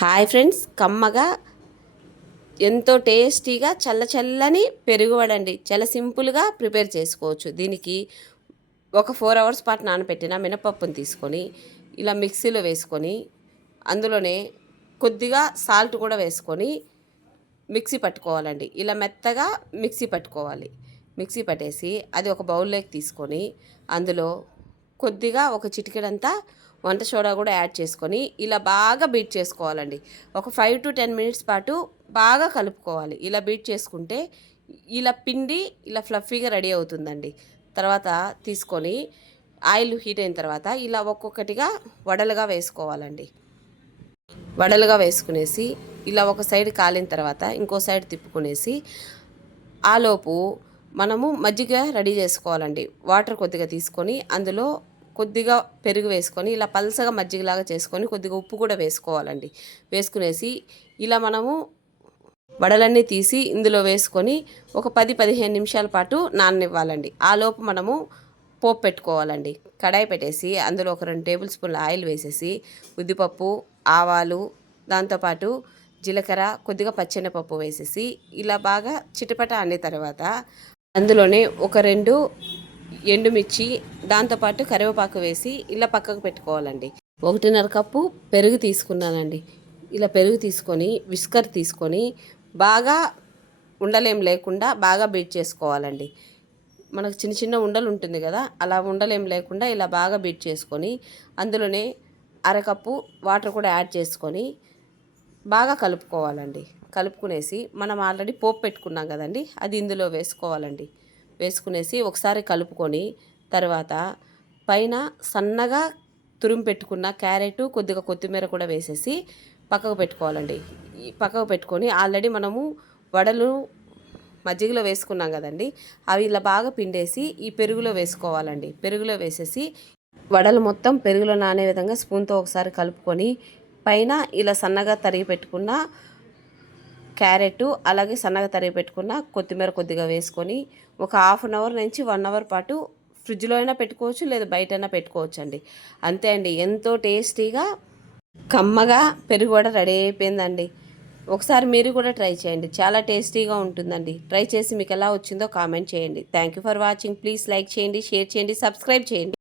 Hi friends కమ్మగా ఎంతో టేస్టీగా చల్ల చల్లని పెరుగు వడండి చాలా సింపుల్గా ప్రిపేర్ చేసుకోవచ్చు. దీనికి ఒక ఫోర్ అవర్స్ పాటు నానబెట్టిన మినపప్పును తీసుకొని ఇలా మిక్సీలో వేసుకొని అందులోనే కొద్దిగా సాల్ట్ కూడా వేసుకొని మిక్సీ పట్టుకోవాలండి. ఇలా మెత్తగా మిక్సీ పట్టుకోవాలి. మిక్సీ పట్టేసి అది ఒక బౌల్లోకి తీసుకొని అందులో కొద్దిగా ఒక చిటికెడంతా వంట సోడా కూడా యాడ్ చేసుకొని ఇలా బాగా బీట్ చేసుకోవాలండి. ఒక ఫైవ్ టు టెన్ మినిట్స్ పాటు బాగా కలుపుకోవాలి. ఇలా బీట్ చేసుకుంటే ఇలా పిండి ఇలా ఫ్లఫీగా రెడీ అవుతుందండి. తర్వాత తీసుకొని ఆయిల్ హీట్ అయిన తర్వాత ఇలా ఒక్కొక్కటిగా వడలుగా వేసుకోవాలండి. వడలుగా వేసుకునేసి ఇలా ఒక సైడ్ కాలిన తర్వాత ఇంకో సైడ్ తిప్పుకునేసి ఆలోపు మనము మజ్జిగ రెడీ చేసుకోవాలండి. వాటర్ కొద్దిగా తీసుకొని అందులో కొద్దిగా పెరుగు వేసుకొని ఇలా పల్సగా మజ్జిగలాగా చేసుకొని కొద్దిగా ఉప్పు కూడా వేసుకోవాలండి. వేసుకునేసి ఇలా మనము వడలన్నీ తీసి ఇందులో వేసుకొని ఒక పది పదిహేను నిమిషాల పాటు నాననివ్వాలండి. ఆలోపు మనము పోపు పెట్టుకోవాలండి. కడాయి పెట్టేసి అందులో ఒక రెండు టేబుల్ స్పూన్ల ఆయిల్ వేసేసి ఉద్దిపప్పు ఆవాలు దాంతోపాటు జీలకర్ర కొద్దిగా పచ్చెనపప్పు వేసేసి ఇలా బాగా చిటపట అనే తర్వాత అందులోనే ఒక రెండు ఎండుమిర్చి దాంతోపాటు కరివేపాకు వేసి ఇలా పక్కకు పెట్టుకోవాలండి. ఒకటిన్నర కప్పు పెరుగు తీసుకున్నానండి. ఇలా పెరుగు తీసుకొని విస్కర్ తీసుకొని బాగా ఉండలేం లేకుండా బాగా బీట్ చేసుకోవాలండి. మనకు చిన్న చిన్న ఉండలు ఉంటుంది కదా అలా ఉండలేం లేకుండా ఇలా బాగా బీట్ చేసుకొని అందులోనే అరకప్పు వాటర్ కూడా యాడ్ చేసుకొని బాగా కలుపుకోవాలండి. కలుపుకునేసి మనం ఆల్రెడీ పోపు పెట్టుకున్నాం కదండి అది ఇందులో వేసుకోవాలండి. వేసుకునేసి ఒకసారి కలుపుకొని తర్వాత పైన సన్నగా తురిమి పెట్టుకున్న క్యారెట్ కొద్దిగా కొత్తిమీర కూడా వేసేసి పక్కకు పెట్టుకోవాలండి. పక్కకు పెట్టుకొని ఆల్రెడీ మనము వడలు మజ్జిగలో వేసుకున్నాం కదండి. అవి ఇలా బాగా పిండేసి ఈ పెరుగులో వేసుకోవాలండి. పెరుగులో వేసేసి వడలు మొత్తం పెరుగులో నానే విధంగా స్పూన్తో ఒకసారి కలుపుకొని పైన ఇలా సన్నగా తరిగి పెట్టుకున్న క్యారెట్ అలాగే సన్నగా తరిగి పెట్టుకున్న కొత్తిమీర కొద్దిగా వేసుకొని ఒక హాఫ్ అన్ అవర్ నుంచి వన్ అవర్ పాటు ఫ్రిడ్జ్లో అయినా పెట్టుకోవచ్చు లేదా బయట అయినా పెట్టుకోవచ్చు అండి అంతే అండి ఎంతో టేస్టీగా కమ్మగా పెరుగు కూడా రెడీ అయిపోయిందండి. ఒకసారి మీరు కూడా ట్రై చేయండి చాలా టేస్టీగా ఉంటుందండి. ట్రై చేసి మీకు ఎలా వచ్చిందో కామెంట్ చేయండి. Thank you for watching please like చేయండి షేర్ చేయండి సబ్స్క్రైబ్ చేయండి.